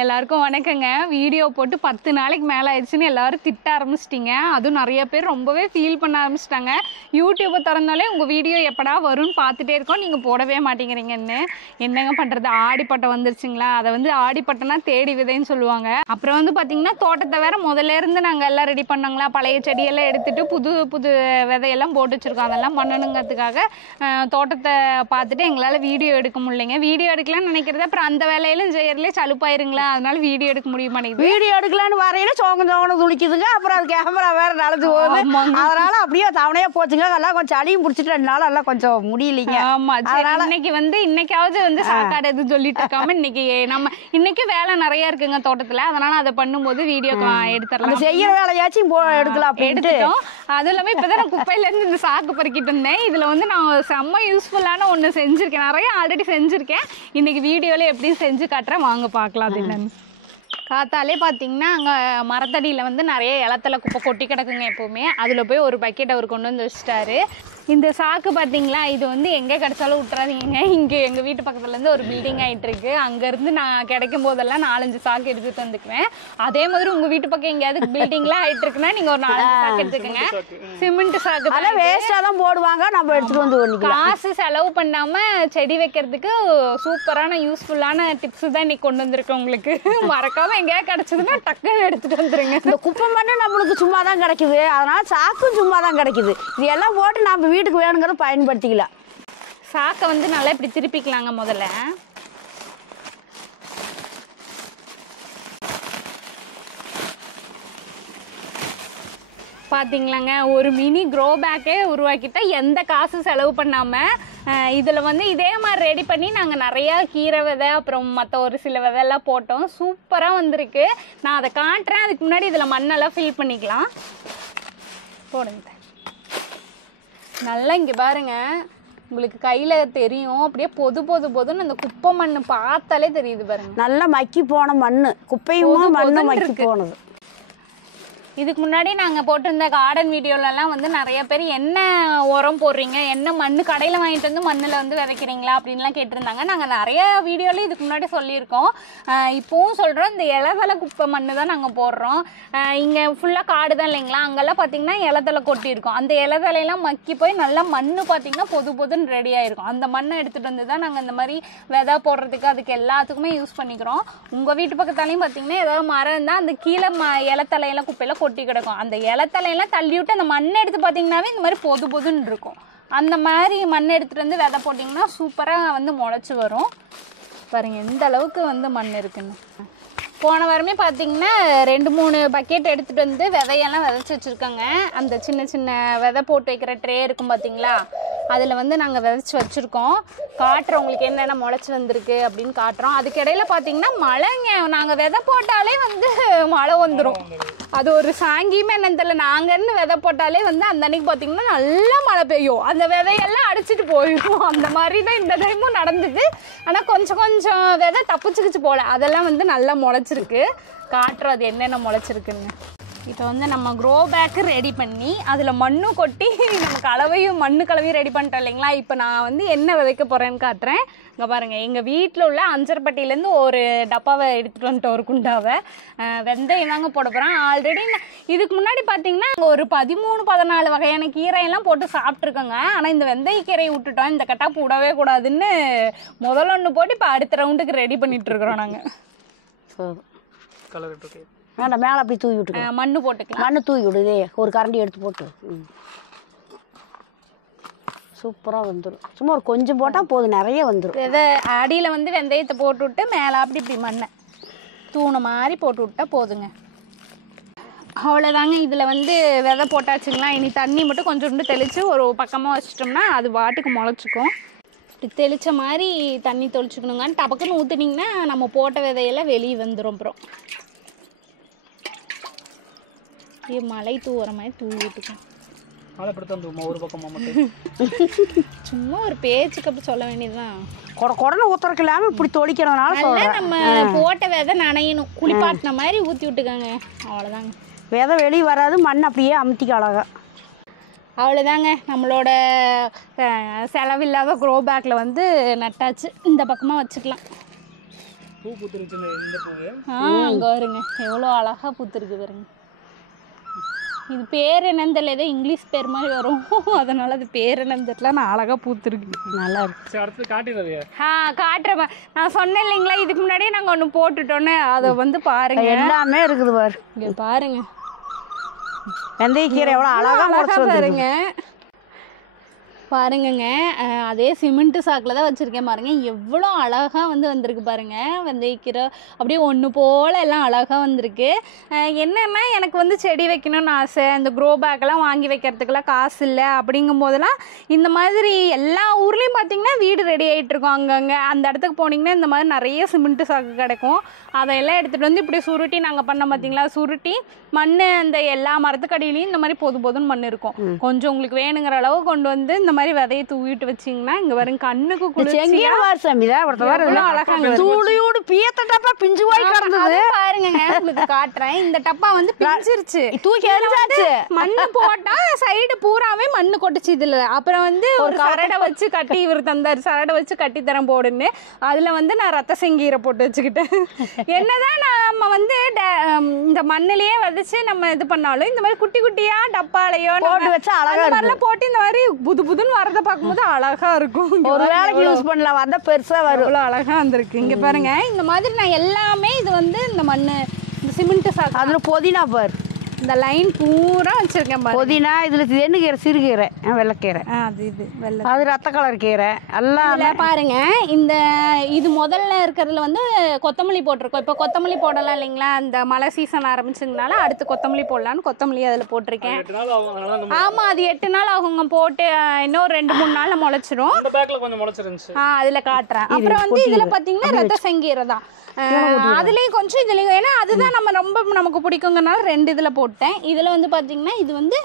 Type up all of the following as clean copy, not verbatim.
எல்லாருக்கும் வணக்கங்க. வீடியோ போட்டு 10 நாளைக்கு மேலே ஆயிடுச்சுன்னு எல்லாரும் திட்ட ஆரம்பிச்சிட்டிங்க. அதுவும் நிறைய பேர் ரொம்பவே ஃபீல் பண்ண ஆரம்பிச்சிட்டாங்க. யூடியூப்பை திறந்தாலே உங்கள் வீடியோ எப்படா வரும்னு பார்த்துட்டே இருக்கோம், நீங்கள் போடவே மாட்டேங்கிறீங்கன்னு. என்னங்க பண்ணுறது, ஆடிப்பட்டம் வந்துருச்சுங்களா? அதை வந்து ஆடிப்பட்டம்னா தேடி விதைன்னு சொல்லுவாங்க. அப்புறம் வந்து பார்த்திங்கன்னா தோட்டத்தை வேறு முதல்ல இருந்து நாங்கள் எல்லாம் ரெடி பண்ணோங்களா, பழைய செடியெல்லாம் எடுத்துகிட்டு புது புது விதையெல்லாம் போட்டு வச்சுருக்கோம். அதெல்லாம் பண்ணணுங்கிறதுக்காக தோட்டத்தை பார்த்துட்டு எங்களால் வீடியோ எடுக்க முடியலைங்க. வீடியோ எடுக்கலாம்னு நினைக்கிறது அப்புறம் அந்த வேலையிலும் செய்யறதுலேயே சலுப்பாயிருங்களா, அதனால வீடியோ எடுக்க முடிய மாட்டேங்குது. வீடியோ எடுக்கலான்னு வரையில சோகம் துளிக்குதுங்க. அப்புறம் அது கேமரா வேற நடந்து போகுது. அதனால அப்படியே தவணையா போச்சுங்க. எல்லாம் கொஞ்சம் சளியும் பிடிச்சிட்டு 2 நாள் எல்லாம் கொஞ்சம் முடியலைங்க. ஆமா, இன்னைக்காவது வந்து சாக்காடு எதுவும் சொல்லிட்டு இருக்காம இன்னைக்கு வேலை நிறைய இருக்குங்க தோட்டத்துல. அதனால அதை பண்ணும்போது வீடியோ எடுத்துடலாம், செய்யற வேலையாச்சும் எடுக்கலாம் எடுத்துட்டோம். அதுவும் இல்லாம இப்பதான் குப்பையில இருந்து இந்த சாக்கு பறிக்கிட்டு இருந்தேன். இதுல வந்து நான் செம்ம யூஸ்ஃபுல்லான ஒண்ணு செஞ்சிருக்கேன். நிறைய ஆல்ரெடி செஞ்சிருக்கேன். இன்னைக்கு வீடியோல எப்படி செஞ்சு காட்டுறேன், வாங்க பார்க்கலாம். அது என்னன்னு காத்தாலே பார்த்தீங்கன்னா அங்கே மரத்தடியில் வந்து நிறைய இலத்தலை குப்பை கொட்டி கிடக்குங்க எப்போவுமே. அதில் போய் ஒரு பக்கெட் அவர் கொண்டு வந்து வச்சுட்டாரு. இந்த சாக்கு பார்த்தீங்களா, இது வந்து எங்கே கிடச்சாலும் விட்டுறாதீங்க. இங்கே எங்கள் வீட்டு பக்கத்துலேருந்து ஒரு பில்டிங் ஆகிட்டுருக்கு. அங்கேருந்து நான் கிடைக்கும் போதெல்லாம் 4-5 சாக்கு எடுத்துகிட்டு வந்துக்குவேன். அதே மாதிரி உங்கள் வீட்டு பக்கம் எங்கேயாவது பில்டிங்லாம் ஆகிட்டு இருக்குன்னா நீங்கள் ஒரு 4 சாக்கு எடுத்துக்கோங்க. சிமெண்ட் சாக்கு தான் வேஸ்ட்டாக தான் போடுவாங்க, நம்ம எடுத்துகிட்டு வந்து காசு செலவு பண்ணாமல் செடி வைக்கிறதுக்கு சூப்பரான யூஸ்ஃபுல்லான டிப்ஸ் தான் இன்னைக்கு கொண்டு வந்திருக்கேன் உங்களுக்கு. மறக்காமல் எங்கேயா கிடைச்சதுன்னா டக்குன்னு எடுத்துட்டு வந்துருங்க. இந்த குப்பை மண்ணு நம்மளுக்கு சும்மா தான் கிடைக்குது, அதனால சாக்கும் சும்மா தான் கிடைக்குது. இது எல்லாம் போட்டு நம்ம வீட்டுக்கு வேணுங்கிறத பயன்படுத்திக்கலாம். சாக்கை வந்து நல்லா இப்படி திருப்பிக்கலாங்க. முதல்ல பார்த்தீங்களாங்க, ஒரு மினி க்ரோ பேக்கே உருவாக்கிட்டா எந்த காசு செலவு பண்ணாமல். இதில் வந்து இதே மாதிரி ரெடி பண்ணி நாங்கள் நிறையா கீரை விதை அப்புறம் மற்ற ஒரு சில விதையெல்லாம் போட்டோம். சூப்பராக வந்திருக்கு. நான் அதை காட்டுறேன். அதுக்கு முன்னாடி இதில் மண்ணெல்லாம் ஃபில் பண்ணிக்கலாம். போடுங்க நல்லா. இங்கே பாருங்க, உங்களுக்கு கையில் தெரியும், அப்படியே பொதுன்னு அந்த குப்பை மண் பார்த்தாலே தெரியுது பாருங்க. நல்லா மக்கி போன மண், குப்பையும் மண்ணு மக்கி போனது. இதுக்கு முன்னாடி நாங்கள் போட்டிருந்த கார்டன் வீடியோலலாம் வந்து நிறைய பேர் என்ன உரம் போடுறீங்க, என்ன மண் கடையில் வாங்கிட்டு வந்து மண்ணில் வந்து விதைக்கிறீங்களா அப்படின்லாம் கேட்டிருந்தாங்க. நாங்கள் நிறைய வீடியோவில் இதுக்கு முன்னாடி சொல்லியிருக்கோம். இப்போவும் சொல்கிறோம், இந்த இலதலை குப்பை மண் தான் நாங்கள் போடுறோம். இங்கே ஃபுல்லாக காடு தான் இல்லைங்களா, அங்கெல்லாம் பார்த்தீங்கன்னா இலதலை கொட்டியிருக்கோம். அந்த இலதலையெல்லாம் மக்கி போய் நல்லா மண் பார்த்தீங்கன்னா பொதுன்னு ரெடி ஆகிருக்கும். அந்த மண்ணை எடுத்துகிட்டு வந்து தான் நாங்கள் இந்த மாதிரி விதை போடுறதுக்கு அதுக்கு எல்லாத்துக்குமே யூஸ் பண்ணிக்கிறோம். உங்கள் வீட்டு பக்கத்தாலையும் பார்த்தீங்கன்னா ஏதாவது மரம் இருந்தால் அந்த கீழே இலத்தலையெல்லாம் குப்பையில் கொட்டி கிடக்கும். அந்த இலத்தலையெல்லாம் தள்ளி விட்டு அந்த மண்ணை எடுத்து பார்த்தீங்கன்னாவே இந்த மாதிரி பொதுன்னு இருக்கும். அந்த மாதிரி மண் எடுத்துகிட்டு வந்து விதை போட்டிங்கன்னா சூப்பராக வந்து முளைச்சி வரும். பாருங்கள் எந்த அளவுக்கு வந்து மண் இருக்குன்னு. போன வாரமே பார்த்தீங்கன்னா 2-3 பக்கெட் எடுத்துகிட்டு வந்து விதையெல்லாம் விதைச்சி வச்சுருக்கோங்க. அந்த சின்ன விதை போட்டு வைக்கிற ட்ரே இருக்கும் பார்த்தீங்களா, அதில் வந்து நாங்கள் விதைச்சி வச்சுருக்கோம். காட்டுறோம் உங்களுக்கு என்னென்ன முளைச்சி வந்திருக்கு அப்படின்னு காட்டுறோம். அதுக்கு இடையில பார்த்தீங்கன்னா மழைங்க. நாங்கள் விதை போட்டாலே வந்து மழை வந்துடும். அது ஒரு சாங்கியுமே என்னன்னு தெரியல. நாங்கள் இருந்து விதை போட்டாலே வந்து அந்த அன்னைக்கு பார்த்தீங்கன்னா நல்லா மழை பெய்யும், அந்த விதையெல்லாம் அடிச்சுட்டு போயிடும். அந்த மாதிரி தான் இந்த டைமும் நடந்தது. ஆனால் கொஞ்சம் விதை தப்பிச்சுக்கிச்சு போல, அதெல்லாம் வந்து நல்லா முளைச்சிருக்கு. காட்டுறோம் அது என்னென்ன முளைச்சிருக்குன்னு. இப்போ வந்து நம்ம க்ரோ பேக்கு ரெடி பண்ணி அதில் மண்ணும் கொட்டி நம்ம மண்ணு கலவையும் ரெடி பண்ணிட்டோம் இல்லைங்களா. இப்போ நான் வந்து என்ன விதைக்க போகிறேன்னு காட்டுறேன். இங்கே பாருங்கள், எங்கள் வீட்டில் உள்ள அஞ்சரைப்பட்டியிலேருந்து ஒரு டப்பாவை எடுத்துகிட்டு வந்துட்டோம், ஒரு குண்டாவை. வெந்தயம் தாங்க போட போகிறேன். ஆல்ரெடி இதுக்கு முன்னாடி பார்த்தீங்கன்னா ஒரு 13-14 வகையான கீரையெல்லாம் போட்டு சாப்பிட்ருக்கோங்க. ஆனால் இந்த வெந்தய கீரையை விட்டுட்டோம். இந்த கட்டாப்பு விடவே கூடாதுன்னு முதல்ல ஒன்று போட்டு இப்போ அடுத்த ரவுண்டுக்கு ரெடி பண்ணிகிட்ருக்குறோம் நாங்கள். வேண்டாம், மேலே அப்படி தூவி விட்டு மண்ணு போட்டுக்கலாம். மண்ணு தூவி விடுதே, ஒரு கரண்டி எடுத்து போட்டு சூப்பராக வந்துடும். சும்மா ஒரு கொஞ்சம் போட்டால் போதும், நிறைய வந்துடும். இதை அடியில் வந்து வெந்தயத்தை போட்டு விட்டு மேலே அப்படி மண்ணை தூணை மாதிரி போட்டு விட்டா போதுங்க. அவ்வளோதாங்க. இதில் வந்து விதை போட்டாச்சுங்களா. இனி தண்ணி மட்டும் கொஞ்சோண்டு தெளித்து ஒரு பக்கமாக வச்சிட்டோம்னா அது வாட்டுக்கு முளைச்சிக்கும். இப்படி தெளித்த மாதிரி தண்ணி தெளிச்சுக்கணுங்க. டபக்குன்னு ஊற்றுனீங்கன்னா நம்ம போட்ட விதையெல்லாம் வெளியே வந்துடும். அப்புறம் மழை தூவுற மாதிரி தூவி விட்டுக்கணும். சும்மா ஒரு பேச்சுக்கு அப்படி சொல்ல வேண்டியதுதான். கொடன்னு ஊத்துறதுக்கு இல்லாமல் இப்படி தொளிக்கிறதுனால நம்ம போட்ட விதை நனையணும், குளிப்பாட்டின மாதிரி ஊற்றி விட்டுக்கோங்க. அவ்வளோதாங்க. விதை வெளியே வராது, மண் அப்படியே அமுத்திக்க அழகா. அவ்வளோதாங்க, நம்மளோட செலவில்லாத க்ரோ பேக்கில் வந்து நட்டாச்சு. இந்த பக்கமாக வச்சுக்கலாம். பூ பூத்துருச்சுல இந்த பூவு. அங்க பாருங்க எவ்வளோ அழகா பூத்துருக்கு பாருங்க. இது பேர் என்னன்னு தெரியல, ஏதோ இங்கிலீஷ் பேர் மாதிரி வரும், அதனால அது பேர் என்னன்னு தெரியல. நான் அழகா பூத்துருக்கு, நல்லா இருக்கு. சரி அடுத்து காட்டிடுறது. காட்டுறேன். நான் சொன்னேன் இல்லைங்களா இதுக்கு முன்னாடியே நாங்கள் ஒன்று போட்டுட்டோன்னு, அதை வந்து பாருங்க எல்லாமே இருக்குது பாரு. இங்கே பாருங்க வெந்தயக்கீரை எவ்வளோ அழகா பாருங்க பாருங்கங்க. அதே சிமெண்ட் சாக்கில் தான் வச்சுருக்கேன் பாருங்க, எவ்வளோ அழகாக வந்து வந்திருக்கு பாருங்க. வெந்தயக்கீரை அப்படியே ஒன்று போல் எல்லாம் அழகாக வந்திருக்கு. என்னென்னா எனக்கு வந்து செடி வைக்கணும்னு ஆசை, இந்த க்ரோ பேக்கெல்லாம் வாங்கி வைக்கிறதுக்கெல்லாம் காசு இல்லை. அப்படிங்கும் போதெல்லாம் இந்த மாதிரி எல்லா ஊர்லேயும் பார்த்தீங்கன்னா வீடு ரெடி ஆகிட்டு இருக்கும். அங்கங்கே அந்த இடத்துக்கு போனீங்கன்னா இந்த மாதிரி நிறைய சிமெண்ட் சாக்கு கிடைக்கும். அதையெல்லாம் எடுத்துகிட்டு வந்து இப்படி சுருட்டி நாங்கள் பண்ண பார்த்தீங்களா, சுருட்டி மண் அந்த எல்லா மரத்துக்கடியிலையும் இந்த மாதிரி பொதுன்னு மண் இருக்கும். கொஞ்சம் உங்களுக்கு வேணுங்கிற அளவு கொண்டு வந்து இந்த மாதிரி விதையை தூவிட்டு வச்சிங்கன்னா இங்கே வரும் கண்ணுக்கு பாருங்க. உங்களுக்கு காட்டுறேன், இந்த டப்பா வந்து பிஞ்சிருச்சு, தூக்கி எறிஞ்சாச்சு. மண்ணு போட்டா சைடு பூராவே மண்ணு கொட்டுச்சு இதுல. அப்புறம் வந்து ஒரு சரடை வச்சு கட்டி இவர் தந்தார், சரடை வச்சு கட்டி தரம் போடுன்னு. அதுல வந்து நான் ரத்த செங்கீரை போட்டு வச்சுக்கிட்டேன். என்னதான் நம்ம வந்து இந்த மண்ணிலேயே விதைச்சு நம்ம இது பண்ணாலும் இந்த மாதிரி குட்டி குட்டியா டப்பாலையோ போட்டு வச்சா அழகா இருக்கும். போட்டு இந்த மாதிரி புதுன்னு வரத பார்க்கும்போது அழகா இருக்கும். ஒரு வேளைக்கு யூஸ் பண்ணலாம், வந்தா பெருசா வரும். அவ்வளோ அழகா வந்திருக்கு. இங்க பாருங்க இந்த மாதிரி நான் எல்லாமே இது வந்து இந்த மண்ணு இந்த சிமெண்ட் சாக்கு, அதுல புதினா பாரு, இந்த லைன் பூரா வச்சிருக்கேன் பாரு. புதினா இதுல என்ன கீரை, சிறுகீரை, வெள்ளைக்கீரை, அது இது வெள்ளை, அது ரத்த கலர் கீரை எல்லாம் பாருங்க. இந்த இது முதல்ல இருக்கிறதுல வந்து கொத்தமல்லி போட்டிருக்கோம். இப்போ கொத்தமல்லி போடலாம் இல்லைங்களா, இந்த மழை சீசன் ஆரம்பிச்சதுனால அடுத்து கொத்தமல்லி போடலான்னு கொத்தமல்லி அதில் போட்டிருக்கேன். ஆமா, அது 8 நாள் ஆகுங்க போட்டு, இன்னும் 2-3 நாள்ல முளைச்சிரும். அதுல காட்டுறேன். அப்புறம் வந்து இதுல பாத்தீங்கன்னா ரத்த செங்கீரை தான், அதுலயும் கொஞ்சம் இதுலயும், ஏன்னா அதுதான் நம்ம ரொம்ப நமக்கு பிடிக்குங்கனால 2 இதுல போட்டேன். இதுல வந்து பாத்தீங்கன்னா இது வந்து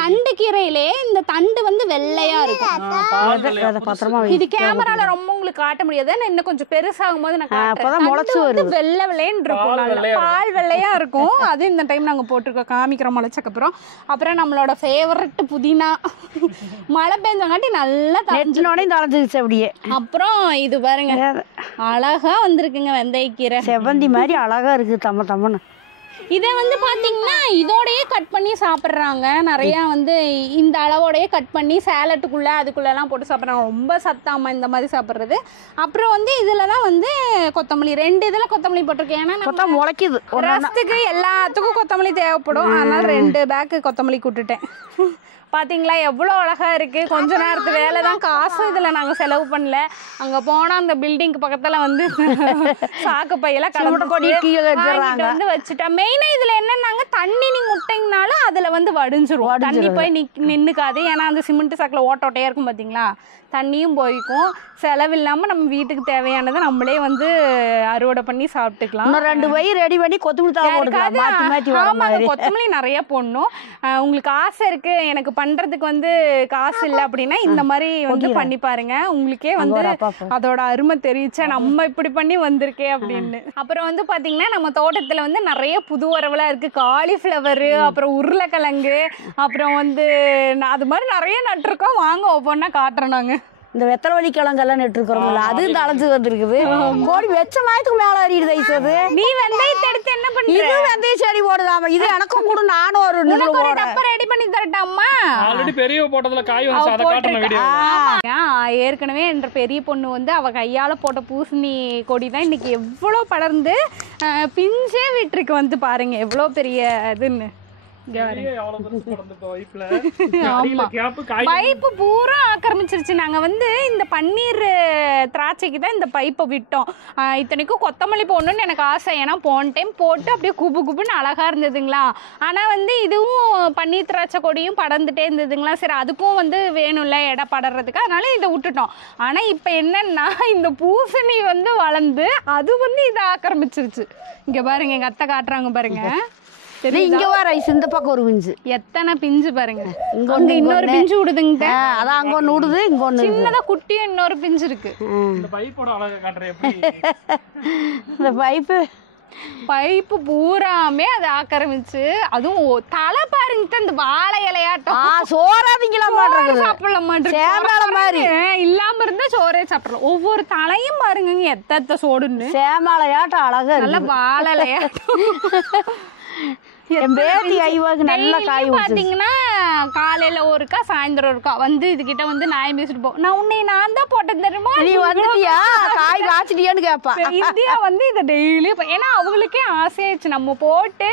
தண்டு கீரையிலே இந்த தண்டு வந்து வெள்ளையா இருக்கும். இது கேமரால ரொம்ப உங்களுக்கு காட்ட முடியாது, இன்னும் கொஞ்சம் பெருசாகும் போது நான் காட்டுறேன். வெள்ளை வெள்ளைன்னு இருக்கும், பால் வெள்ளையா இருக்கும். அது இந்த டைம் நாங்க போட்டிருக்கோம், காமிக்கிறோம் முளைச்சக்கு அப்புறம். அப்புறம் நம்மளோட ஃபேவரட் புதினா மழை பெஞ்சங்காட்டி நல்லா தலைஞ்சிருச்சு அப்படியே. அப்புறம் இது பாருங்க அழகா வந்திருக்குங்க வெந்தயக்கீரை, செவ்வந்தி மாதிரி அழகா இருக்கு தம்ம தம்மன்னு. இதை வந்து பார்த்தீங்கன்னா இதோடையே கட் பண்ணி சாப்பிட்றாங்க நிறைய, வந்து இந்த அளவோடையே கட் பண்ணி சேலட்டுக்குள்ளே அதுக்குள்ளெல்லாம் போட்டு சாப்பிட்றாங்க. ரொம்ப சத்தாமல் இந்த மாதிரி சாப்பிட்றது. அப்புறம் வந்து இதில் தான் வந்து கொத்தமல்லி 2 இதில் கொத்தமல்லி போட்டிருக்கேன், ஏன்னா முளைக்குது ரசத்துக்கு எல்லாத்துக்கும் கொத்தமல்லி தேவைப்படும், அதனால் 2 பேக்கு கொத்தமல்லி கூட்டுட்டேன். பார்த்தீங்களா எவ்வளோ அழகாக இருக்குது. கொஞ்ச நேரத்து வேலை தான், காசும் இதில் நாங்கள் செலவு பண்ணல. அங்கே போனால் அந்த பில்டிங்க்கு பக்கத்தில் வந்து சாக்கு பையெல்லாம் கடந்து வந்து வச்சுட்டேன். மெயினாக இதில் என்னன்னாங்க, தண்ணி நீங்கள் விட்டிங்கனாலும் அதில் வந்து வடிஞ்சிரும், தண்ணி போய் நின்றுக்காது. ஏன்னா அந்த சிமெண்ட் சாக்கில் ஓட்டையாக இருக்கும் பார்த்தீங்களா, தண்ணியும் போய்க்கும். செலவில்லாமல் நம்ம வீட்டுக்கு தேவையானதை நம்மளே வந்து அறுவடை பண்ணி சாப்பிட்டுக்கலாம். 2 வயிறு ரெடி பண்ணி கொத்தமல்லி. ஆமாங்க, கொத்தமல்லி நிறைய போடணும். உங்களுக்கு ஆசை இருக்கு எனக்கு பண்றதுக்கு வந்து காசு இல்லை அப்படின்னா இந்த மாதிரி வந்து பண்ணி பாருங்க, உங்களுக்கே வந்து அதோட அருமை தெரிவிச்சா நம்ம இப்படி பண்ணி வந்திருக்கே அப்படின்னு. அப்புறம் வந்து பாத்தீங்கன்னா நம்ம தோட்டத்துல வந்து நிறைய புது வரவெல்லாம் இருக்கு. காலிஃப்ளவரு, அப்புறம் உருளைக்கிழங்கு, அப்புறம் வந்து அது மாதிரி நிறைய நட்டுருக்கோம். வாங்க ஒவ்வொன்னா காட்டுறோம். நாங்க இந்த வெத்தலைவலி கிழங்கெல்லாம் நட்டுருக்கிறோம்ல, அது இந்த அலைஞ்சு வந்துருக்குது. கோடி வெச்ச மாயத்துக்கு மேல அறியுது ஐசது. நீ வெந்தயத்தை எடுத்து என்ன பண்ற? இது வெந்தய செடி போடுதாம, இது எனக்கும் கூட நானும் ஒரு டப்பா ரெடி பண்ணி தரட்டாமா. ஆல்ரெடி பெரிய போட்டதுல காய் வந்து அத காட்டுன வீடியோ. ஏற்கனவே என்ற பெரிய பொண்ணு வந்து அவ கையால போட்ட பூசணி கொடி தான் இன்னைக்கு எவ்வளவு படர்ந்து பிஞ்சே வீட்டுக்கு வந்து பாருங்க எவ்வளவு பெரிய இதுன்னு. பைப்பு பூரா ஆக்கிரமிச்சிருச்சு. நாங்க வந்து இந்த பன்னீர் திராட்சைக்கு தான் இந்த பைப்பை விட்டோம். இத்தனைக்கும் கொத்தமல்லி போடணும்னு எனக்கு ஆசை, ஏன்னா போன டைம் போட்டு அப்படியே குபுன்னு அழகா இருந்ததுங்களா. ஆனா வந்து இதுவும் பன்னீர் திராட்சை கொடியும் படர்ந்துட்டே இருந்ததுங்களா. சரி அதுக்கும் வந்து வேணும்ல இடம் படறதுக்கு, அதனால இதை விட்டுட்டோம். ஆனா இப்ப என்னன்னா இந்த பூசணி வந்து வளர்ந்து அது வந்து இதை ஆக்கிரமிச்சிருச்சு. இங்க பாருங்க எங்க அத்தை காட்டுறாங்க பாருங்க, இங்க வர இந்த பக்கம் ஒரு பிஞ்சு, எத்தனை பிஞ்சு பாருங்க. இங்க இன்னொரு பிஞ்சு விடுதுங்க, அதான் அங்க ஒண்ணு விடுது, இங்க ஒண்ணு சின்னதா குட்டியும் இன்னொரு பிஞ்சு இருக்கு. இந்த பைப்போட அழகா காட்டுறேன் எப்படி. இந்த பைப்பு பைப்பு பூராமே அதை ஆக்கிரமிச்சு, அதுவும் தலை பாருங்க அந்த வாழை இலையாட்டம். சோறாதீங்களா மாட்டேங்குது, சாப்பிடல சேமால மாதிரி இல்லாம இருந்தா சோறே சாப்பிடலாம். ஒவ்வொரு தலையும் பாருங்க எத்த சோடுன்னு, சேமாலையாட்டம் அழகா நல்ல வாழை இலையாட்டம். என் பேத்தி ஐவாக்கு நல்ல காய் பாத்தீங்கன்னா காலையில ஒருக்கா சாயந்தரம் ஒருக்கா வந்து இதுகிட்ட வந்து நாயம் பேசிட்டு போ, நான் உன்னை நான் தான் போட்டேன் தெரியுமா, நீ வந்துட்டியா காய் காய்ச்சிட்டியான்னு கேப்பா. இந்தியா வந்து இதை டெய்லி, ஏன்னா அவங்களுக்கே ஆசையாயிடுச்சு நம்ம போட்டு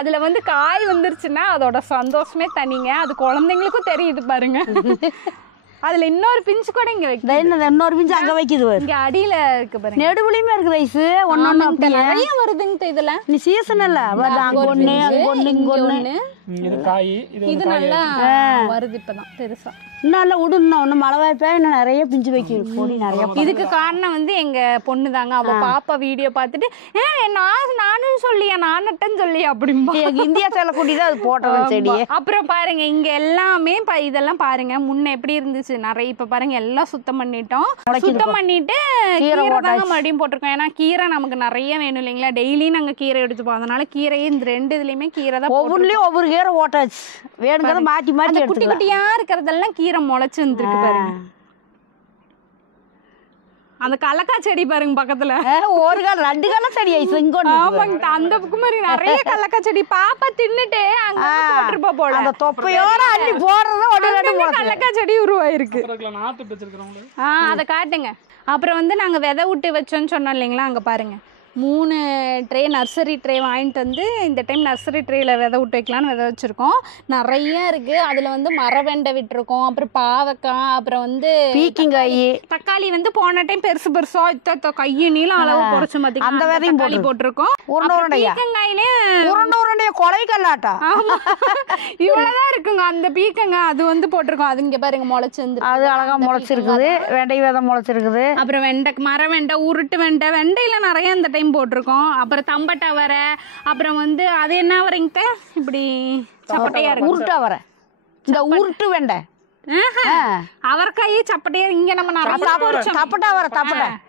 அதுல வந்து காய் வந்துருச்சுன்னா அதோட சந்தோஷமே தனிங்க. அது குழந்தைங்களுக்கும் தெரியுது பாருங்க. அதுல இன்னொரு பிஞ்சு கூட இங்க வைக்குது, இன்னொரு பிஞ்சு அங்க வைக்குது, இங்க அடியில இருக்கு பாருங்க, நெடுவுலயுமே இருக்குது ஐசு. ஒன்னொன்னு நிறைய வருதுங்க இதுல. நீ சீசன் இல்ல, அங்க ஒண்ணு அங்க ஒண்ணு இங்க ஒண்ணு. இது நல்லா வருது இப்பதான் பெருசா. இன்னும் விடுனா ஒண்ணு மழை வாய்ப்பா இன்னும் நிறைய பிஞ்சு வைக்கும் கொடி நிறைய. இதுக்கு காரணம் வந்து எங்க பொண்ணு தாங்க. அவ பாப்பா வீடியோ பார்த்துட்டு நானும் சொல்லியா நான் நட்டேன்னு சொல்லியா அப்படிம்பா. இந்தியா சேலை கொடி தான் அது போட்டது செடி. அப்புறம் பாருங்க இங்க எல்லாமே இதெல்லாம் பாருங்க முன்ன எப்படி இருந்துச்சு நிறைய. இப்ப பாருங்க எல்லாம் சுத்தம் பண்ணிட்டோம். சுத்தம் பண்ணிட்டு கீரை தாங்க மறுபடியும் போட்டிருக்கோம். ஏன்னா கீரை நமக்கு நிறைய வேணும் இல்லைங்களா, டெய்லியும் நாங்க கீரை எடுத்துப்போம். அதனால கீரையே இந்த 2 இதுலயுமே கீரை தான். ஒவ்வொன்றுலயும் ஒவ்வொரு கீரை ஓட்டாச்சு, வேணுங்கிறத மாற்றி மாற்றி குட்டி குட்டியா இருக்கிறதெல்லாம் கீரை முளைச்சு வந்துருக்கு பாருங்க. அந்த கலக்கா செடி பாருங்க பக்கத்துல, ஒரு கால் 2 காலம் செடி ஐசு இங்க. ஆமாங்க, அந்த பக்கம் மாதிரி நிறைய கலக்கா செடி. பாப்பா தின்னுட்டு அங்க போட்டுருப்பா போல, அந்த தொப்பையோட அள்ளி போடுறது ஒரு கலக்கா செடி உருவாயிருக்கு. அதை காட்டுங்க. அப்புறம் வந்து நாங்க விதை விட்டு வச்சோன்னு சொன்னோம் இல்லைங்களா, அங்க பாருங்க 3 ட்ரே நர்சரி ட்ரே வாங்கிட்டு வந்து இந்த டைம் நர்சரி ட்ரேயில் விதை விட்டு வைக்கலான்னு விதை வச்சுருக்கோம். நிறைய இருக்குது. அதில் வந்து மரவெண்டை விட்டுருக்கோம், அப்புறம் பாவக்காய், அப்புறம் வந்து பீக்கிங்காய், தக்காளி வந்து போன டைம் பெருசு பெருசா இத்த கையை நீளம் அளவு குறைச்சு பார்த்தீங்கன்னா அந்த விதையும் தக்காளி போட்டிருக்கோம். பீக்கங்காயிலே உருண்டை கொலை கல்லாட்டா இவ்வளோதான் இருக்குங்க அந்த பீக்கங்காய். அது வந்து போட்டிருக்கோம். அது இங்கே பாருங்க முளைச்சு வந்து அது அழகா முளைச்சிருக்குது. வெண்டை விதை முளைச்சிருக்குது. அப்புறம் மரவெண்டை, உருட்டு வெண்டையில நிறைய இந்த போட்டிருக்கோம். அப்புறம் தம்பட்டை வர, அப்புறம் வந்து அது என்ன வரீங்க இப்படி சப்பட்டையா இருக்கு, உருட்டா வர, இந்த உருட்டு வெண்டை, அவரைக்காய் சப்பட்டையா இங்க நம்ம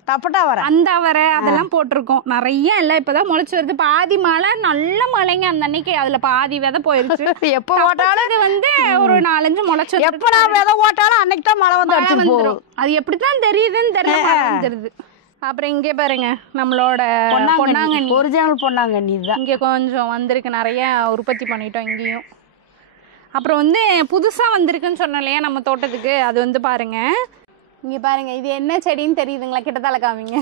தப்பட்டா வர அந்த அவரை அதெல்லாம் போட்டிருக்கோம் நிறைய. எல்லாம் இப்பதான் முளைச்சு வருது. பாதி மழை நல்ல மழைங்க அந்த அன்னைக்கு, அதுல பாதி விதை போயிருச்சு. எப்ப போட்டாலும் இது வந்து ஒரு 4-5 முளைச்சு, எப்ப நான் விதை போட்டாலும் அன்னைக்கு தான் மழை வந்து வந்துடும். அது எப்படித்தான் தெரியுதுன்னு தெரியுது. அப்புறம் இங்கே பாருங்க நம்மளோட பொன்னாங்கண்ணி, ஒரிஜினல் பொன்னாங்கண்ணி தான் இங்கே கொஞ்சம் வந்திருக்கு. நிறைய உற்பத்தி பண்ணிட்டோம் இங்கேயும். அப்புறம் வந்து புதுசாக வந்திருக்குன்னு சொன்னோம் இல்லையா நம்ம தோட்டத்துக்கு, அது வந்து பாருங்க இங்கே பாருங்க. இது என்ன செடின்னு தெரியுதுங்களா, கிட்டத்தால காமிங்க.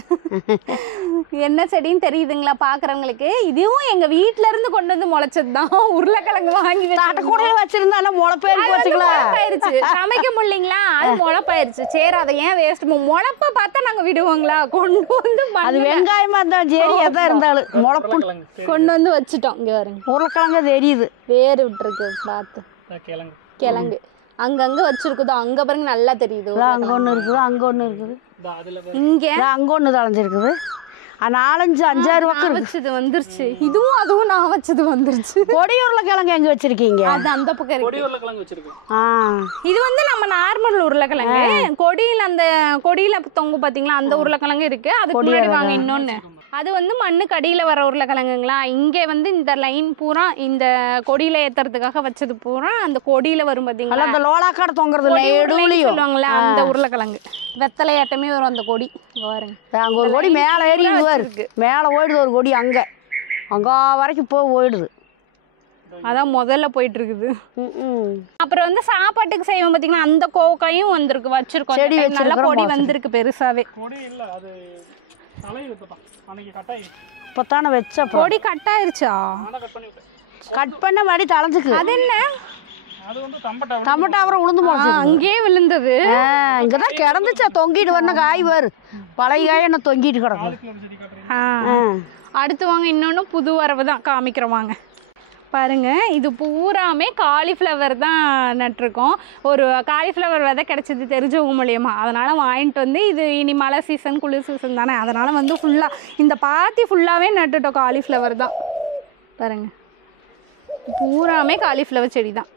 என்ன செடின்னு தெரியுதுங்களா பார்க்குறவங்களுக்கு? இதுவும் எங்கள் வீட்டில இருந்து கொண்டு வந்து முளைச்சது தான். உருளைக்கிழங்கு வாங்கி கூட வச்சிருந்தா முளைப்பாயிருச்சு, சமைக்க முடியலைங்களா, அது முளைப்பாயிருச்சு. சரி அதை ஏன் வேஸ்ட், முளைப்ப பார்த்தா நாங்கள் விடுவோங்களா, கொண்டு வந்து அது வெங்காயமா இருந்தாலும் சரி எதா இருந்தாலும் முளைப்பு கொண்டு வந்து வச்சுட்டோம். இங்கே பாருங்க உருளைக்கிழங்கு தெரியுது, வேறு விட்டுருக்கு பார்த்து. கிழங்கு அங்கங்க வச்சிருக்குதோ அங்க பாருங்க நல்லா தெரியுது. அங்க ஒண்ணு இருக்குது, அங்க ஒண்ணு இருக்குது, இங்க அங்க ஒண்ணு தளைஞ்சிருக்குது. 4-5-6 பக்கம் வச்சது வந்துருச்சு. இதுவும் அதுவும் நான் வச்சது வந்துருச்சு. கொடி உருளைக்கிழங்கு எங்க வச்சிருக்கீங்க? அது அந்த பக்கம் இருக்கு. இது வந்து நம்ம நார்மல் உருளைக்கிழங்கு. கொடியில அந்த கொடியில தொங்கு பாத்தீங்களா, அந்த உருளைக்கிழங்கு இருக்கு. அதுக்கு முன்னாடி வாங்க இன்னொன்னு, அது வந்து மண்ணுக்கு அடியில் வர உருளைக்கிழங்குங்களா. இங்கே வந்து இந்த லைன் பூரா இந்த கொடியில ஏத்துறதுக்காக வச்சது பூரா அந்த கொடியில வரும் பாத்தீங்களா, அந்த லோலாக்காடு தொங்குறது சொல்லுவாங்களா, அந்த உருளைக்கிழங்கு வெத்தலையாட்டமே வரும் அந்த கொடி. பாருங்க அங்க ஒரு கொடி மேலே ஏறி இருக்கு, மேலே ஓடுது ஒரு கொடி, அங்க வரைக்கும் ஓடுது. அதான் முதல்ல போயிட்டு இருக்குது. அப்புறம் வந்து சாப்பாட்டுக்கு செய்வோம் பாத்தீங்கன்னா, அந்த கோவக்காயும் வந்திருக்கு, வச்சிருக்கோம். செடி நல்லா கொடி வந்திருக்கு பெருசாவே. இப்பத்தானே வச்ச கொடி கட் ஆயிருச்சா, கட் பண்ண மாதிரி தளைஞ்சுக்கு. அது என்ன டமட்டா அப்புறம் உளுந்து போச்சு, அங்கேயே விழுந்தது. இங்கதான் கிடந்துச்சா, தொங்கிட்டு வரணும் காய் வரு, பழைய காய் என்ன தொங்கிட்டு கிடக்கும். அடுத்து வாங்க இன்னொன்னு புது வரவு தான் காமிக்கிறோம் வாங்க. பாருங்க இது பூராமே காலிஃப்ளவர் தான் நட்டிருக்கோம். ஒரு காலிஃப்ளவர் விதை கிடைச்சது தெரிஞ்சவங்க மூலியமா, அதனால வாங்கிட்டு வந்து இது இனி மழை சீசன் குளிர் சீசன் தானே, அதனால வந்து ஃபுல்லா இந்த பாத்தி ஃபுல்லாவே நட்டுட்டோம். காலிஃப்ளவர் தான் பாருங்க, பூராமே காலிஃப்ளவர் செடி தான்.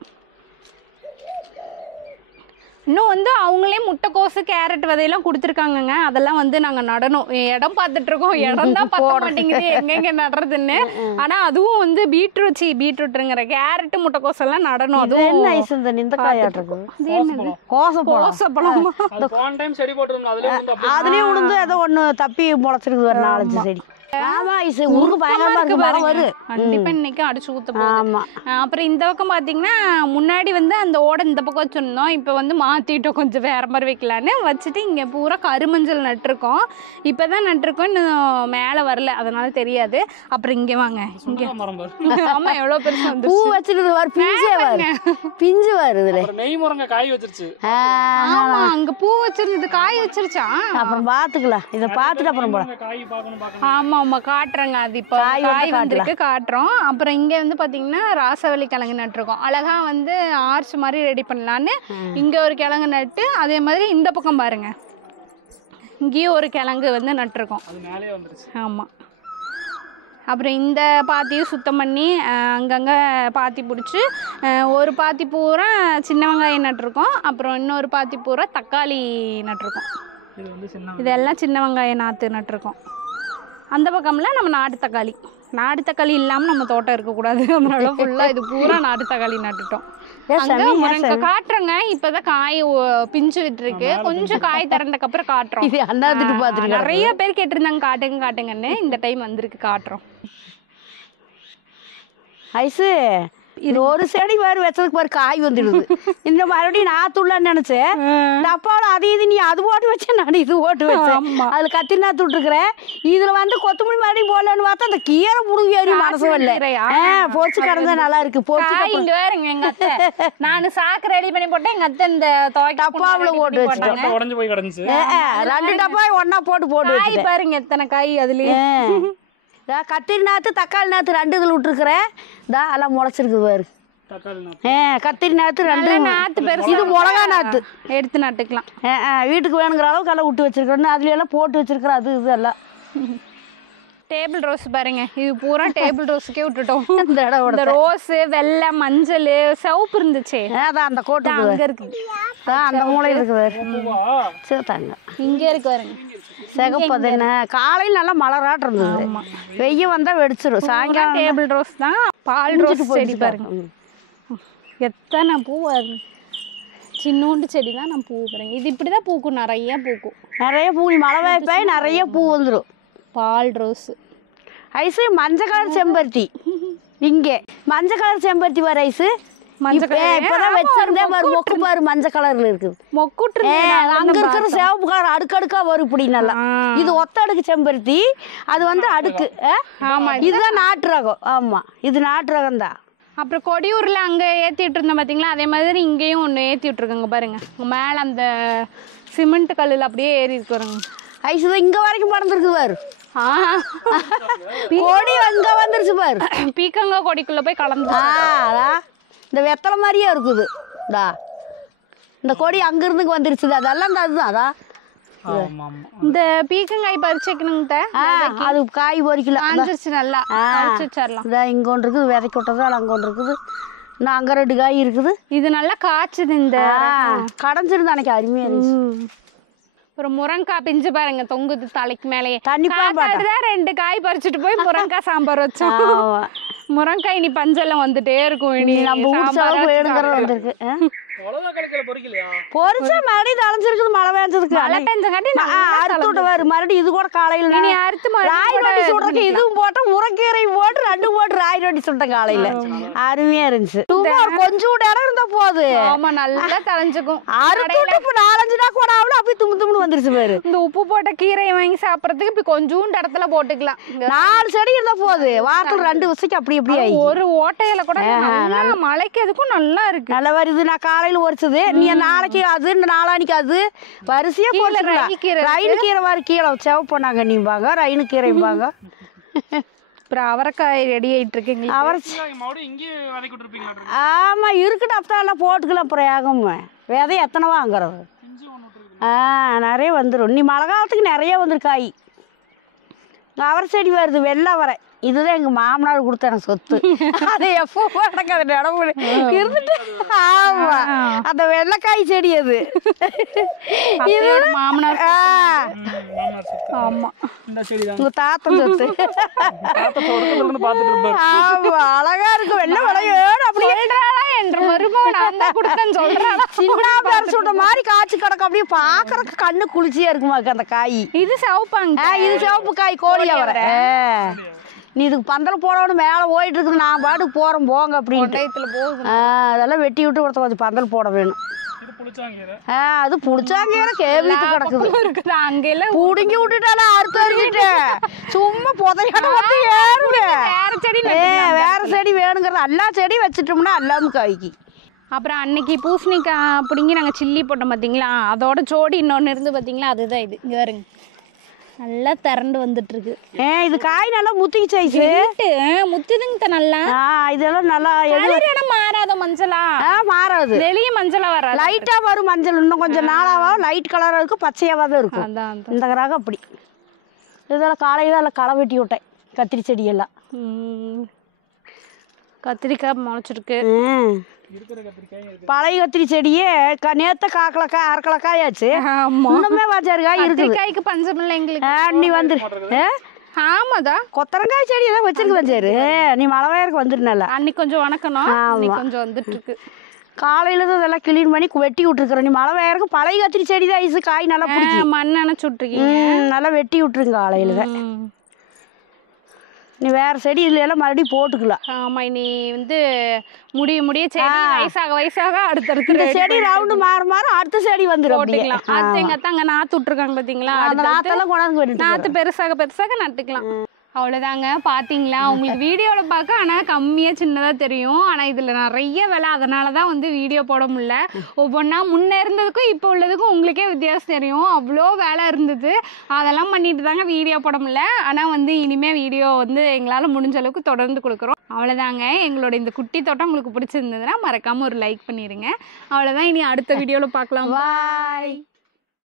இன்னும் வந்து அவங்களே முட்டைக்கோசு கேரட் விதையெல்லாம் கொடுத்துருக்காங்கங்க. அதெல்லாம் வந்து நாங்க நடணும். இடம் பார்த்துட்டு இருக்கோம், இடம் தான் பத்த மாட்டேங்குது எங்கெங்க நடுறதுன்னு. ஆனா அதுவும் வந்து பீட்ரூட்டுங்கிற கேரட் முட்டைக்கோசு எல்லாம் நடணும். அதுவும் என்ன ஐஸ் இந்த காயாட்டும் கோசப்பழம் அது போன டைம் செடி போட்டுருந்தோம், அதுலயே வந்து அப்படியே அதுலயே விழுந்து ஏதோ ஒண்ணு தப்பி முளைச்சிருக்குது ஒரு 4-5 செடி. ஆமா ஐஸ் ஊருக்கு பயங்கரமா இருக்கு மரம் வரு. கண்டிப்பா இன்னைக்கு அடிச்சு ஊத்த போகுது. ஆமா. அப்புறம் இந்த பக்கம் பாத்தீங்கன்னா முன்னாடி வந்து அந்த ஓடை இந்த பக்கம் வச்சிருந்தோம். இப்ப வந்து மாத்திட்டோம், கொஞ்சம் வேற மாதிரி வைக்கலான்னு வச்சுட்டு இங்க பூரா கருமஞ்சள் நட்டுருக்கோம். இப்பதான் நட்டுருக்கோம், இன்னும் மேல வரல, அதனால தெரியாது. அப்புறம் இங்க வாங்க, இங்க மரம் பாரு. ஆமா எவ்வளவு பெருசு வந்து பூ வச்சிருக்குது வர பிஞ்சு வருதுல. அப்புறம் நெய் முருங்கை காய் வச்சிருச்சு. ஆமா அங்க பூ வச்சிருந்தது காய் வச்சிருச்சா. அப்புறம் பாத்துக்கலாம், இத பாத்துட்டு அப்புறம் போலாம். காய் பார்க்கணும். ஆமா ஆமா காட்டுறேங்க, அது இப்போ காய் வந்திருக்கு காட்டுறோம். அப்புறம் இங்க வந்து பாத்தீங்கன்னா ராசவள்ளி கிழங்கு நட்டுருக்கோம். அழகா வந்து ஆர்ச் மாதிரி ரெடி பண்ணலான்னு இங்க ஒரு கிழங்கு நட்டு, அதே மாதிரி இந்த பக்கம் பாருங்க இங்கேயும் ஒரு கிழங்கு வந்து நட்டுருக்கோம். அது மேலே வந்துருச்சு. ஆமா. அப்புறம் இந்த பாத்தியும் சுத்தம் பண்ணி அங்கங்கே பாத்தி பிடிச்சி ஒரு பாத்தி பூரா சின்ன வெங்காயம் நட்டுருக்கோம். அப்புறம் இன்னொரு பாத்தி பூரா தக்காளி நட்டுருக்கோம். இது வந்து சின்ன இதெல்லாம் சின்ன வெங்காயம் நாற்று நட்டுருக்கோம். அந்த பக்கம்லாம் நம்ம நாட்டு தக்காளி இல்லாமல் நம்ம தோட்டம் இருக்கக்கூடாது, அதனால ஃபுல்லாக இது பூரா நாட்டு தக்காளி நட்டுட்டோம். அங்க முருங்கை காட்டுறேங்க, இப்பதான் காய் பிஞ்சு விட்டுருக்கு. கொஞ்சம் காய் திறந்ததுக்கு அப்புறம் காட்டுறோம். நிறைய பேர் கேட்டிருந்தாங்க காட்டுங்கன்னு, இந்த டைம் வந்திருக்கு காட்டுறோம். ஐசு இது ஒரு செடி மாதிரி வச்சதுக்கு பாரு காய் வந்துடுது. இந்த மறுபடியும் நாத்துள்ளான்னு நினைச்சேன். டப்பாவில் அது இது நீ அது போட்டு வச்சேன், நான் இது போட்டு வச்சேன். அதுல கத்தி நாத்து விட்டுருக்குறேன். இதுல வந்து கொத்தமல்லி மறுபடியும் போடலான்னு பார்த்தா அந்த கீரை புடுங்கி ஏறி மனசு வரல. பொறிச்சு கிடந்தா நல்லா இருக்கு. இங்க வேறுங்க எங்க அத்தை, நான் சாக்கு ரெடி பண்ணி போட்டேன். எங்க அத்தை இந்த டப்பாவில் போட்டு வச்சுட்டேன். உடஞ்சு போய் கிடந்துச்சு. 2 டப்பா ஒன்னா போட்டு காய் பாருங்க எத்தனை காய் அதுலயே. கத்திரி நாற்று தக்காளி நாற்று 2 இதில் விட்டுருக்குறேன். எல்லாம் முளைச்சிருக்குது பாரு. கத்திரி நாற்று 2 நாற்று பெருசு, இது மிளகா நாற்று எடுத்து நட்டுக்கலாம். வீட்டுக்கு வேணுங்கிற அளவுக்கு எல்லாம் விட்டு வச்சிருக்கேன். அதுல எல்லாம் போட்டு வச்சிருக்கிறேன். அது இது எல்லாம் டேபிள் ரோஸ் பாருங்க, இது பூரா டேபிள் ரோஸுக்கே விட்டுட்டோம். இந்த ரோஸ் வெள்ளை மஞ்சள் சிவப்பு இருந்துச்சு, அதான் அந்த கோட்டை அங்க இருக்கு. அந்த மூலையில் இருக்குது தாங்க, இங்க இருக்கு பாருங்க சிகப்பது. என்ன காலையில் நல்லா மலராட்டு இருந்தது, வெய்ய வந்தா வெடிச்சிடும். சாயங்காலம் டேபிள் ரோஸ் தான். பால் ரோஸ் செடி பாருங்க எத்தனை பூ, சின்னோண்டு செடி தான் நான் பூ பாருங்க. இது இப்படிதான் பூக்கும், நிறைய பூக்கும். நிறைய பூ மழை வாய்ப்பாய் நிறைய பூ வந்துடும். பால் ரோஸ் ஐசு மஞ்சள் கலர் செம்பருத்தி. இங்கே மஞ்சள் கலர் செம்பருத்தி வர ஐசு இப்பதான் வச்சிருந்தேன் பாரு. மொக்கு பாரு மஞ்சள் கலர்ல இருக்குது. மொக்குட்டு அங்க இருக்கிற சிவப்பு கலர் அடுக்கடுக்கா வரும் இப்படி நல்லா. இது ஒத்த அடுக்கு செம்பருத்தி, அது வந்து அடுக்கு. இதுதான் நாட்டு ரகம். ஆமா இது நாட்டு ரகம் தான். அப்புறம் கொடியூர்ல அங்க ஏத்திட்டு இருந்தோம் பாத்தீங்களா, அதே மாதிரி இங்கேயும் ஒண்ணு ஏத்தி விட்டுருக்காங்க பாருங்க. மேல அந்த சிமெண்ட் கல்லுல அப்படியே ஏறி இருக்கிறாங்க. ஐசுதான் இங்க வரைக்கும் படந்துருக்கு பாரு. கொடி அங்க வந்துருச்சு பாரு. பீக்கங்கா கொடிக்குள்ள போய் கலந்து இந்த வெத்தலை மாதிரியே இருக்குது. இந்த கொடி அங்க இருந்து வந்துருச்சு. அதெல்லாம் அதுதான். அதான் இந்த பீக்கங்காய் பறிச்சு வைக்கணுங்க. அது காய் பொறிக்கல, காஞ்சிருச்சு நல்லா. வச்சிடலாம். இங்க ஒன்று இருக்குது விதைக்கு விட்டது, அங்க ஒன்று இருக்குது. இன்னும் அங்க 2 காய் இருக்குது. இது நல்லா காய்ச்சுது. இந்த கடைஞ்சிருந்து அன்னைக்கு அருமையா இருந்துச்சு. ஒரு முருங்காய் பிஞ்சு பாருங்க தொங்குது தலைக்கு மேலேயே. தண்ணி தான் 2 காய் பறிச்சுட்டு போய் முருங்காய் சாம்பார் வச்சோம். முருங்காய் இனி பஞ்செல்லாம் வந்துட்டே இருக்கும். இனி நம்ம ஊர் சாப்பாடு வேணுங்கிறது வந்திருக்கு. பொரிச்சா மறுபடியும் தளைஞ்சிருக்குது. மழை பெஞ்சதுக்கு அறுத்து விட்டு வரும். மறுபடியும் இது கூட காலையில் ராய் ரொட்டி சுடுறதுக்கு இதுவும் போட்டு முருங்கீரையும் போட்டு 2 போட்டு ராய் ரொட்டி சுட்டேன் காலையில. அருமையா இருந்துச்சு. கொஞ்சம் கூட இடம் இருந்தா போகுது. ஆமா நல்லா தளைஞ்சுக்கும். அறுத்து விட்டு இப்ப 4-5 நாள் கூட ஆகல, அப்படியே தும்னு வந்துருச்சு பாரு. இந்த உப்பு போட்ட கீரையை வாங்கி சாப்பிடறதுக்கு இப்ப கொஞ்சோண்டு இடத்துல போட்டுக்கலாம். 4 செடி இருந்தா போகுது. வாரத்துல 2 வருஷத்துக்கு அப்படி அப்படியே ஒரு ஓட்டையில கூட மழைக்கு அதுக்கும் நல்லா இருக்கு. நல்லா வருது. நான் காலையில உரைச்சது. நீ நாளைக்கு அது நாளானிக்கு அது வரிசையா போட்டுக்கலாம். ரயின் கீரை மாதிரி கீழே செவப்பு பண்ணாங்க நீம்பாங்க, ரயின் கீரைம்பாங்க. அப்புறம் அவரைக்காய் ரெடி ஆயிட்டு இருக்கீங்க. ஆமா இருக்கட்டும், அப்பதான் போட்டுக்கலாம். அப்புறம் ஆகும் விதை எத்தனை வாங்குறது. நிறைய வந்துடும். நீ மழை காலத்துக்கு நிறைய வந்துரு காய். அவரை செடி வருது வெள்ளை அவரை. இதுதான் எங்க மாமனார் கொடுத்த எனக்கு சொத்து. அது எப்போ நடக்காது நடமுறை இருந்துட்டு. ஆமா அந்த வெள்ளைக்காய் செடி அது. இது மாமனார். ஆமா இந்த செடி தான் உங்க தாத்தன் சொத்து. பார்த்துட்டு இருப்பாரு. ஆமா அழகா இருக்கு வெள்ளை விளையோடு அப்படியே என்ற மருமகன் நான் தான் கொடுத்தேன்னு சொல்றாளா? சின்ன பேர் சொல்ற மாதிரி காய்ச்சி கிடக்கும். அப்படியே பாக்குறதுக்கு கண்ணு குளிர்ச்சியா இருக்குமாக்கு அந்த காய். இது சிவப்பாங்க. இது சிவப்பு காய் கோழி அவரை. நீ இதுக்கு பந்தல் போடணும் மேலே போயிட்டு இருக்குது. நான் பாட்டுக்கு போகிறேன் போங்க அப்படின்ட்டு. போகுது. அதெல்லாம் வெட்டி விட்டு ஒருத்த கொஞ்சம் பந்தல் போட வேணும். அது புடிச்சாங்க கேள்விட்டு கிடக்குது. இருக்குது அங்கெல்லாம் புடுங்கி விட்டுட்டாலும் அறுத்து அறிஞ்சிட்டேன். சும்மா புதையாட வந்து ஏறுவேன். வேற செடி வேற செடி வேணுங்கிறது எல்லா செடியும் வச்சுட்டோம்னா எல்லாமே காய்க்கு. அப்புறம் அன்னைக்கு பூசணிக்காய் பிடிங்கி நாங்கள் சில்லி போட்டோம் பார்த்தீங்களா, அதோட ஜோடி இன்னொன்று இருந்து பார்த்தீங்களா, அதுதான் இது. இங்கே வருங்க நல்லா திரண்டு வந்துட்டு இருக்கு. இது காய் நல்லா முத்திக்கு சைஸு முத்துதுங்க நல்லா. இதெல்லாம் நல்லா மாறாத மஞ்சளா மாறாது. வெளியே மஞ்சளா வராது, லைட்டா வரும் மஞ்சள். இன்னும் கொஞ்சம் நாளாவா லைட் கலரா இருக்கும், பச்சையாவா தான் இருக்கும். இந்த ரகம் அப்படி. இதெல்லாம் காலையில எல்லாம் களை வெட்டி விட்டேன் கத்திரி செடியெல்லாம். கத்திரிக்காய் முளைச்சிருக்கு. பழைய கத்திரி செடியே நேத்த காக்கலக்காய் அரைக்கலக்காயாச்சு. இன்னுமே வாச்சாருக்காய் இருக்கு. காய்க்கு பஞ்சம் இல்லை எங்களுக்கு. நீ வந்துரு. ஆமாதான் கொத்தரங்காய் செடி ஏதாவது வச்சிருக்கு வச்சாரு. நீ மழை வேருக்கு வந்துருனால அன்னைக்கு கொஞ்சம் வணக்கணும். கொஞ்சம் வந்துட்டு இருக்கு. காலையில தான் இதெல்லாம் கிளீன் பண்ணி வெட்டி விட்டுருக்குற. நீ மழை வேருக்கு பழைய கத்திரி செடி தான் ஐசு காய் நல்லா பிடிக்கும். மண் நினைச்சு விட்டுருக்கீங்க. நல்லா வெட்டி விட்டுருங்க காலையில தான். நீ வேற செடி இதுல எல்லாம் மறுபடியும் போட்டுக்கலாம். ஆமா இனி வந்து முடிய செடி வயசாக அடுத்தடுத்து இந்த செடி ரவுண்டு மாற அடுத்த செடி வந்துடும். போட்டுக்கலாம். அடுத்து எங்க அத்தை அங்க நாத்து விட்டுருக்காங்க பாத்தீங்களா, அந்த நாத்தெல்லாம் கொண்டாந்து நாத்து பெருசாக நட்டுக்கலாம். அவ்வளோதாங்க. பார்த்தீங்களா, உங்களுக்கு வீடியோவில் பார்க்க ஆனால் கம்மியாக சின்னதாக தெரியும். ஆனால் இதில் நிறைய வேலை, அதனால தான் வந்து வீடியோ போட முடியல. ஒவ்வொன்றா முன்னே இருந்ததுக்கும் இப்போ உள்ளதுக்கும் உங்களுக்கே வித்தியாசம் தெரியும். அவ்வளோ வேலை இருந்தது, அதெல்லாம் பண்ணிட்டு தாங்க வீடியோ போட முடியல. ஆனால் வந்து இனிமேல் வீடியோ வந்து எங்களால் முடிஞ்ச அளவுக்கு தொடர்ந்து கொடுக்குறோம். அவ்வளோதாங்க. எங்களோட இந்த குட்டி தோட்டம் உங்களுக்கு பிடிச்சிருந்ததுன்னா மறக்காமல் ஒரு லைக் பண்ணிடுங்க. அவ்வளோதான். இனி அடுத்த வீடியோவில் பார்க்கலாம். பாய்.